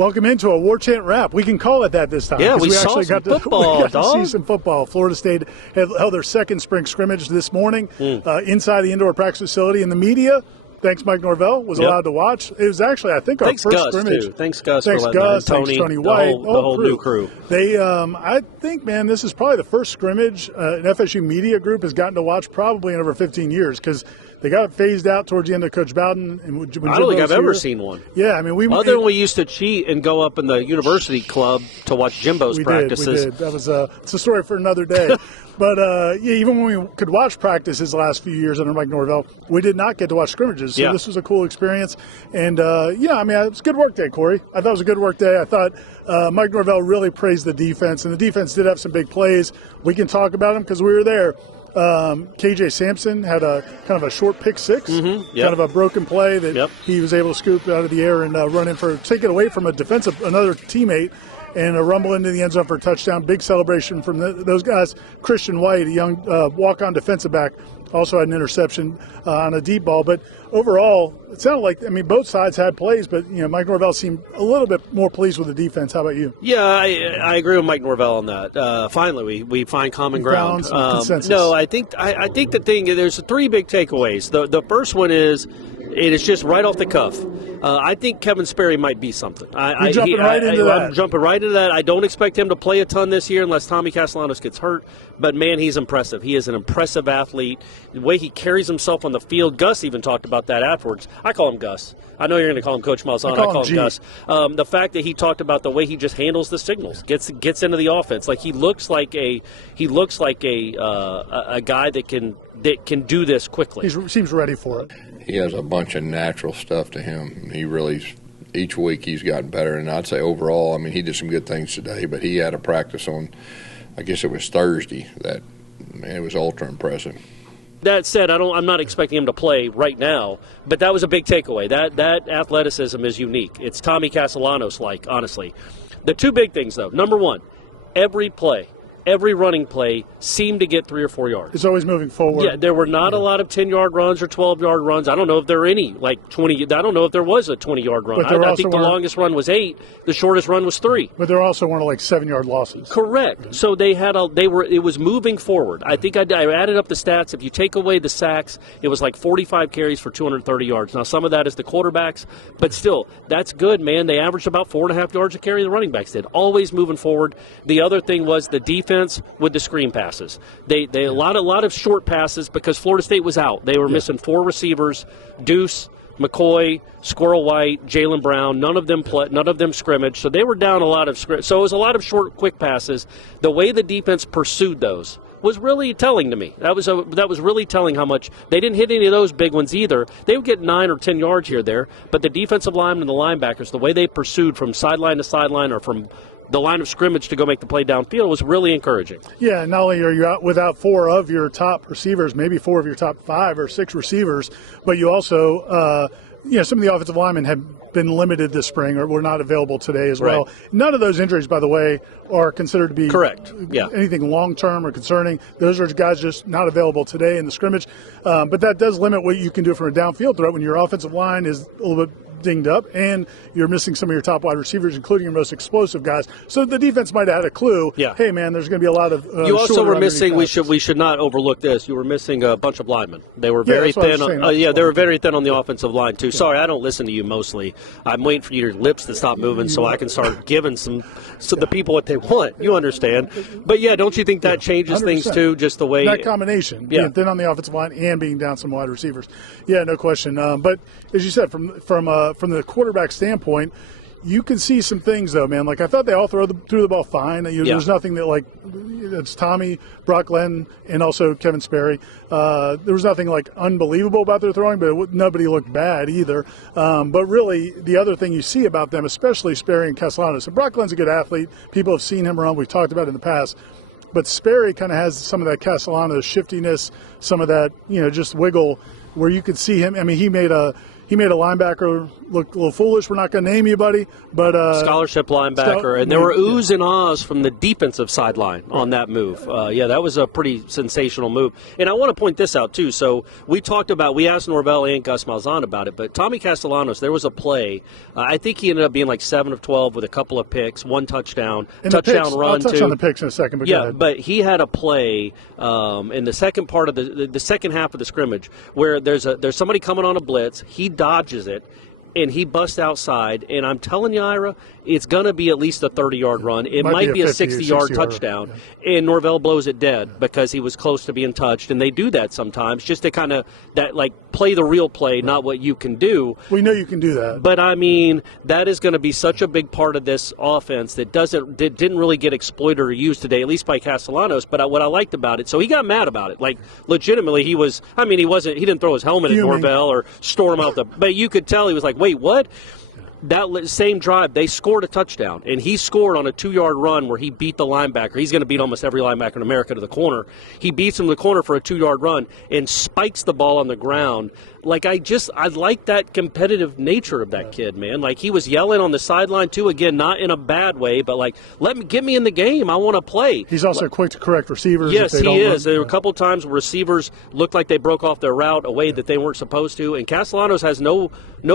Welcome into a Warchant wrap. We can call it that this time. Yeah, we actually saw got some football, we got to see some football. Florida State held their second spring scrimmage this morning inside the indoor practice facility. And the media, thanks Mike Norvell, was allowed to watch. It was actually, I think, our first Gus, scrimmage. Too. Thanks, Gus. Thanks, for Gus. Tony, Thanks, Tony White. The whole new crew. They, I think, man, this is probably the first scrimmage an FSU media group has gotten to watch probably in over 15 years because they got phased out towards the end of Coach Bowden. And when I don't think I've ever seen one. Yeah, I mean, other than we used to cheat and go up in the university club to watch Jimbo's practices. We did. That was it's a story for another day. But yeah, even when we could watch practices the last few years under Mike Norvell, we did not get to watch scrimmages. So this was a cool experience. And yeah, I mean, it was a good work day, Corey. I thought it was a good work day. I thought Mike Norvell really praised the defense, and the defense did have some big plays. We can talk about them because we were there. KJ Sampson had a kind of a short pick six, kind of a broken play that he was able to scoop out of the air and run in take it away from another teammate, and a rumble into the end zone for a touchdown. Big celebration from those guys. Christian White, a young walk-on defensive back, also had an interception on a deep ball. But overall, it sounded like, I mean, both sides had plays, but, you know, Mike Norvell seemed a little bit more pleased with the defense. How about you? Yeah, I agree with Mike Norvell on that. Finally, we find common ground. Consensus. No, I think the thing, there's three big takeaways. The first one is, it is just right off the cuff. I think Kevin Sperry might be something. I'm jumping right into that. I don't expect him to play a ton this year unless Tommy Castellanos gets hurt. But, man, he's impressive. He is an impressive athlete. The way he carries himself on the field, Gus even talked about that afterwards. I call him Gus. I know you're going to call him Coach Malzahn. I call him Gus. The fact that he talked about the way he just handles the signals, gets into the offense. Like he looks like a guy that can do this quickly. He seems ready for it. He has a bunch of natural stuff to him. He really, each week he's gotten better. And I'd say overall, I mean, he did some good things today, but he had a practice on, I guess it was Thursday, that, man, it was ultra impressive. That said, I'm not expecting him to play right now, but that was a big takeaway. That athleticism is unique. It's Tommy Castellanos-like, honestly. The two big things, though. Number one, every running play seemed to get 3 or 4 yards. It's always moving forward. Yeah, there were not a lot of 10-yard runs or 12-yard runs. I don't know if there are any, like 20. I don't know if there was a 20-yard run. I think the longest run was 8. The shortest run was 3. But there also weren't like 7-yard losses. Correct. So it was moving forward. I think I added up the stats. If you take away the sacks, it was like 45 carries for 230 yards. Now, some of that is the quarterbacks, but still, that's good, man. They averaged about 4.5 yards a carry, the running backs did. Always moving forward. The other thing was the defense with the screen passes. They a lot of short passes because Florida State was out. They were missing 4 receivers: Deuce, McCoy, Squirrel White, Jalen Brown. None of them scrimmage. So they were down a lot of scrimmage. So it was a lot of short, quick passes. The way the defense pursued those was really telling to me. That was really telling how much they didn't hit any of those big ones either. They would get 9 or 10 yards here or there, but the defensive linemen and the linebackers, the way they pursued from sideline to sideline or from the line of scrimmage to go make the play downfield was really encouraging. Yeah, not only are you out without 4 of your top receivers, maybe 4 of your top 5 or 6 receivers, but you also, some of the offensive linemen have been limited this spring or were not available today as well. None of those injuries, by the way, are considered to be correct. Yeah. Anything long-term or concerning. Those are guys just not available today in the scrimmage. But that does limit what you can do from a downfield threat when your offensive line is a little bit dinged up and you're missing some of your top wide receivers, including your most explosive guys. So the defense might have had a clue. Yeah. Hey, man, there's going to be a lot of you also were missing. We should not overlook this. You were missing a bunch of linemen. They were very thin. They were very thin on the offensive line too. Sorry, I don't listen to you mostly. I'm waiting for your lips to stop moving so I can start giving the people what they want. You understand? But yeah, don't you think that changes 100%. Things too? Just the way that combination, being thin on the offensive line and being down some wide receivers. Yeah, no question. But as you said, from the quarterback standpoint, you can see some things, though, man. Like, I thought they all threw the ball fine. There's nothing that, like, it's Tommy, Brock Glenn, and also Kevin Sperry. There was nothing, like, unbelievable about their throwing, but nobody looked bad either. But really, the other thing you see about them, especially Sperry and Castellanos, and Brock Glenn's a good athlete. People have seen him run. We've talked about it in the past. But Sperry kind of has some of that Castellanos shiftiness, some of that, just wiggle where you could see him. I mean, he made a linebacker look a little foolish. We're not going to name you, buddy, but scholarship linebacker, and there were oohs and ahs from the defensive sideline on that move. That was a pretty sensational move. And I want to point this out too. So we asked Norvell and Gus Malzahn about it, but Tommy Castellanos, there was a play. I think he ended up being like 7 of 12 with a couple of picks, 1 touchdown, touchdown run. I'll touch on the picks in a second. But but he had a play in the second part of the second half of the scrimmage where there's somebody coming on a blitz. He dodges it, and he busts outside. And I'm telling you, Ira, it's going to be at least a 30-yard run. It might be a 60-yard touchdown. Yeah. And Norvell blows it dead because he was close to being touched. And they do that sometimes just to kind of play the real play, not what you can do. We know you can do that. But, I mean, that is going to be such a big part of this offense that didn't really get exploited or used today, at least by Castellanos. But what I liked about it, so he got mad about it. Like, legitimately, he didn't throw his helmet at Norvell or storm out but you could tell he was like, wait, what? That same drive, they scored a touchdown, and he scored on a 2-yard run where he beat the linebacker. He's going to beat almost every linebacker in America to the corner. He beats him to the corner for a 2-yard run and spikes the ball on the ground. Like, I like that competitive nature of that kid, man. Like, he was yelling on the sideline, too. Again, not in a bad way, but, like, get me in the game. I want to play. He's also quick to correct receivers. Yes, he is. There were a couple times where receivers looked like they broke off their route a way that they weren't supposed to, and Castellanos has no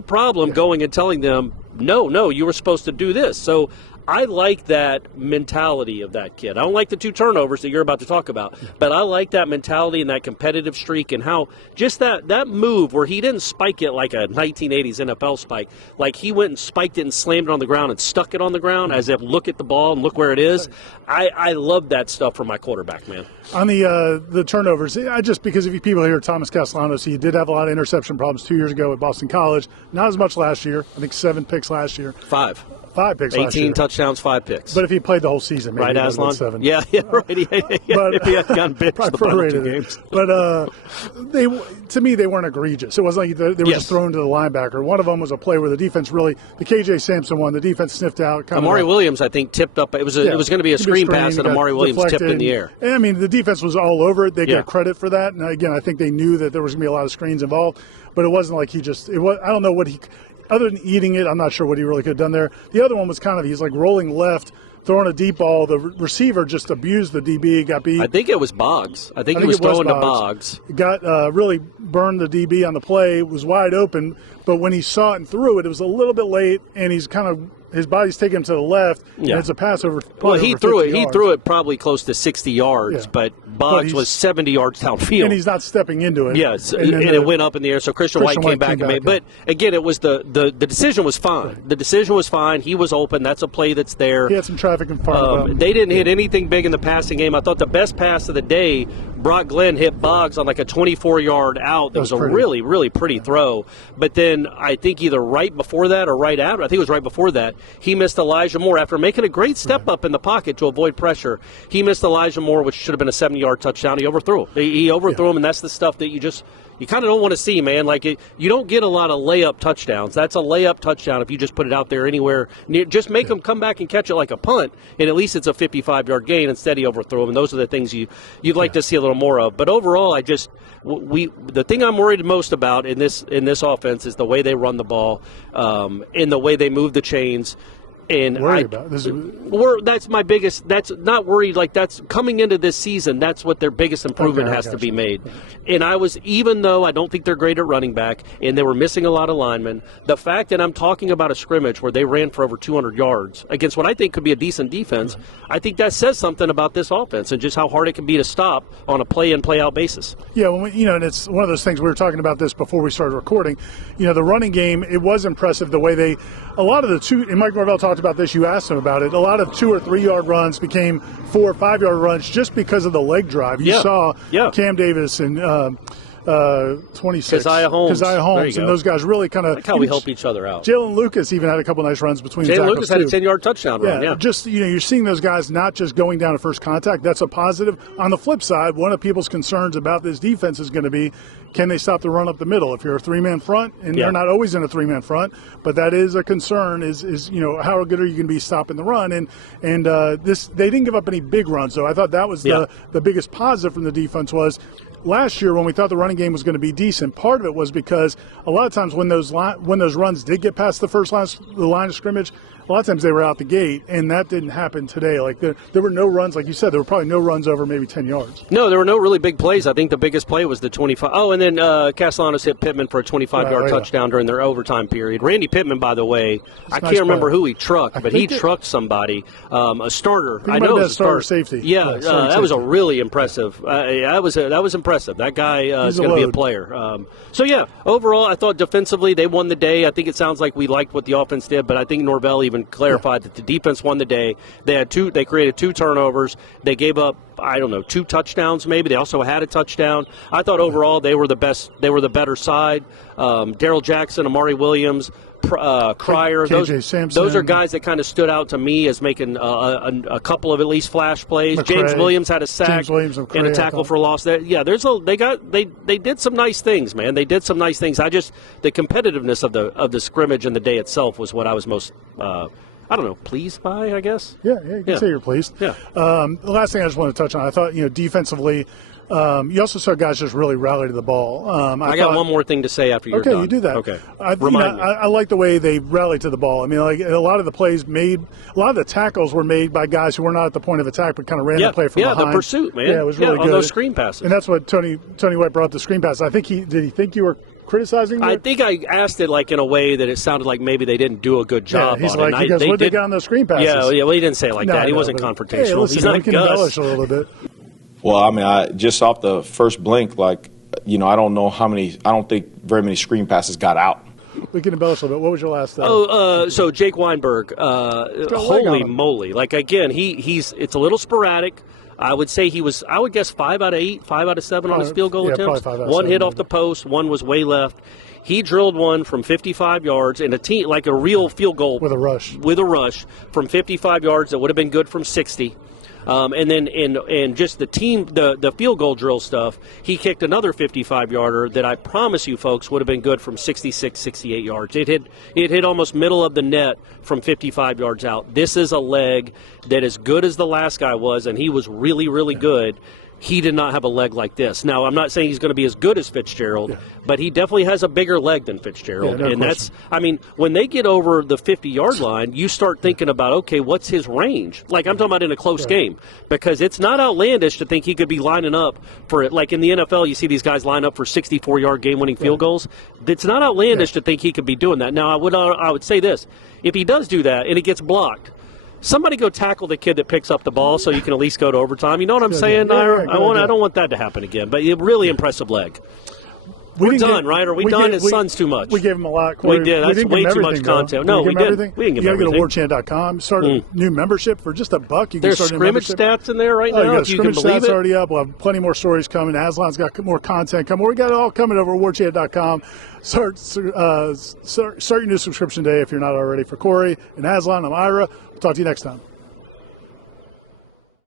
problem going and telling them, no, you were supposed to do this. So I like that mentality of that kid. I don't like the 2 turnovers that you're about to talk about, but I like that mentality and that competitive streak and how just that move where he didn't spike it like a 1980s NFL spike. Like, he went and spiked it and slammed it on the ground and stuck it on the ground as if look at the ball and look where it is. I love that stuff from my quarterback, man. On the turnovers, because if you people hear Thomas Castellanos, he did have a lot of interception problems 2 years ago at Boston College. Not as much last year. I think 7 picks last year. 5 picks last year. 18 touctouchdowns, 5 picks. But if he played the whole season, maybe right, Aslan? 7. Yeah, right. But, if he had gotten benched the final 2 games. But to me, they weren't egregious. It wasn't like they were just thrown to the linebacker. One of them was a play where the defense the KJ Sampson one, the defense sniffed out. Amari Williams, I think, tipped up. It was going to be a screen pass, and Amari Williams tipped in the air. And, I mean, the defense was all over it. They get credit for that. And, again, I think they knew that there was going to be a lot of screens involved. But it wasn't like I don't know what he – other than eating it, I'm not sure what he really could have done there. The other one was he's like rolling left, throwing a deep ball. The receiver just abused the DB, got beat. I think it was Boggs. I think he was throwing to Boggs. Got really burned the DB on the play, was wide open, but when he saw it and threw it, it was a little bit late, and his body's taking him to the left, and it's a pass over. Well, he threw it. He threw it probably close to 60 yards, but Boggs was 70 yards downfield, and he's not stepping into it. Yes, and it went up in the air. So Christian White came back and made. But again, it was the decision was fine. Right. The decision was fine. He was open. That's a play that's there. He had some traffic in front of him. They didn't hit anything big in the passing game. I thought the best pass of the day, Brock Glenn hit Boggs on like a 24-yard out. That was a really, really pretty throw. But then I think either right before that or right after, I think it was right before that, he missed Elijah Moore after making a great step up in the pocket to avoid pressure. He missed Elijah Moore, which should have been a 70-yard touchdown. He overthrew him. He overthrew him, and that's the stuff that you kind of don't want to see, man. Like, you don't get a lot of layup touchdowns. That's a layup touchdown if you just put it out there anywhere near. Just make them come back and catch it like a punt, and at least it's a 55-yard gain. Instead, he overthrew him, and those are the things you'd like to see a little more of. But overall, the thing I'm worried most about in this offense is the way they run the ball, and the way they move the chains. And that's my biggest. That's not worried. Like, that's coming into this season. That's what their biggest improvement has to be made. And even though I don't think they're great at running back, and they were missing a lot of linemen, the fact that I'm talking about a scrimmage where they ran for over 200 yards against what I think could be a decent defense, I think that says something about this offense and just how hard it can be to stop on a play-in, play-out basis. Yeah, and it's one of those things. We were talking about this before we started recording. The running game, it was impressive the way a lot of the two, and Mike Norvell talked about this, you asked him about it, a lot of 2 or 3 yard runs became 4 or 5 yard runs just because of the leg drive. You saw Cam Davis and 26. Keziah Holmes. And those guys really kind of. Like how we help each other out. Jalen Lucas even had a couple nice runs between the tackles. Jalen Lucas had a 10-yard touchdown run. Yeah, just you're seeing those guys not just going down at first contact. That's a positive. On the flip side, one of people's concerns about this defense is going to be, can they stop the run up the middle? If you're a 3-man front, and they're not always in a 3-man front, but that is a concern. Is how good are you going to be stopping the run? And they didn't give up any big runs. So I thought that was the biggest positive from the defense was. Last year, when we thought the running game was going to be decent. Part of it was because a lot of times when those runs did get past the line of scrimmage, a lot of times they were out the gate, and that didn't happen today. Like there were no runs, like you said, there were probably no runs over maybe 10 yards. No, there were no really big plays. I think the biggest play was the 25. Oh, and then Castellanos hit Pittman for a 25-yard touchdown during their overtime period. Randy Pittman, by the way, I can't remember who he trucked, but he trucked somebody, a starter. I know it was a starter safety. Yeah, that was a really impressive. That was impressive. That guy is going to be a player. So yeah, overall, I thought defensively they won the day. I think it sounds like we liked what the offense did, but I think Norvell even clarified that the defense won the day. They created 2 turnovers. They gave up, I don't know, 2 touchdowns maybe. They also had a touchdown. I thought overall they were the best. They were the better side. Darrell Jackson, Amari Williams, Cryer, those are guys that kind of stood out to me as making a couple of at least flash plays. James Williams had a sack and a tackle for loss. They did some nice things, man. They did some nice things. The competitiveness of the scrimmage and the day itself was what I was most I don't know, pleased by, I guess. Yeah, you can say you're pleased. Yeah. The last thing I just want to touch on, I thought, defensively, you also saw guys just really rally to the ball. I got one more thing to say after you're done. Okay, you do that. Okay. I like the way they rallied to the ball. I mean, like a lot of the plays a lot of the tackles were made by guys who were not at the point of attack, but kind of ran the play from behind. Yeah, the pursuit, man. Yeah, it was really good. On those screen passes. And that's what Tony White brought up, the screen pass. Did he think you were criticizing I think I asked it like in a way that it sounded like maybe they didn't do a good job. He's like, what did they get on those screen passes? Yeah, well, he didn't say it like that. He wasn't confrontational. Hey, listen, he's not can embellish a little bit. Well, I mean, just off the first blink, I don't think very many screen passes got out. We can embellish a little bit. What was your last so Jake Weinberg, holy moly. Like, again, it's a little sporadic. I would say I would guess 5 out of 8, 5 out of 7 on his field goal attempts. One hit off the post, one was way left. He drilled one from 55 yards in a real field goal. With a rush. With a rush from 55 yards that would have been good from 60. And then in just the field goal drill stuff, he kicked another 55-yarder that I promise you folks would have been good from 66, 68 yards. It hit almost middle of the net from 55 yards out. This is a leg that as good as the last guy was, and he was really, really good, he did not have a leg like this. Now, I'm not saying he's going to be as good as Fitzgerald, but he definitely has a bigger leg than Fitzgerald. When they get over the 50-yard line, you start thinking about, okay, what's his range? Like, I'm talking about in a close game, because it's not outlandish to think he could be lining up for it. Like in the NFL, you see these guys line up for 64-yard game-winning field goals. It's not outlandish to think he could be doing that. Now, I would say this. If he does do that and he gets blocked, somebody go tackle the kid that picks up the ball so you can at least go to overtime. You know what I'm saying, Naira? I don't want that to happen again. But a really impressive leg. We're done, right? Are we done? His son's too much. We gave him a lot. Corey. We did. That's way too much content. No, we didn't. We didn't give him everything. You got to go to warchant.com. Start a new membership for just $1. You can There's Scrimmage stats in there right now. You Scrimmage stats already up. We'll have plenty more stories coming. Aslan's got more content coming. We got it all coming over at warchant.com. Start your new subscription day if you're not already. For Corey and Aslan, I'm Ira. We'll talk to you next time.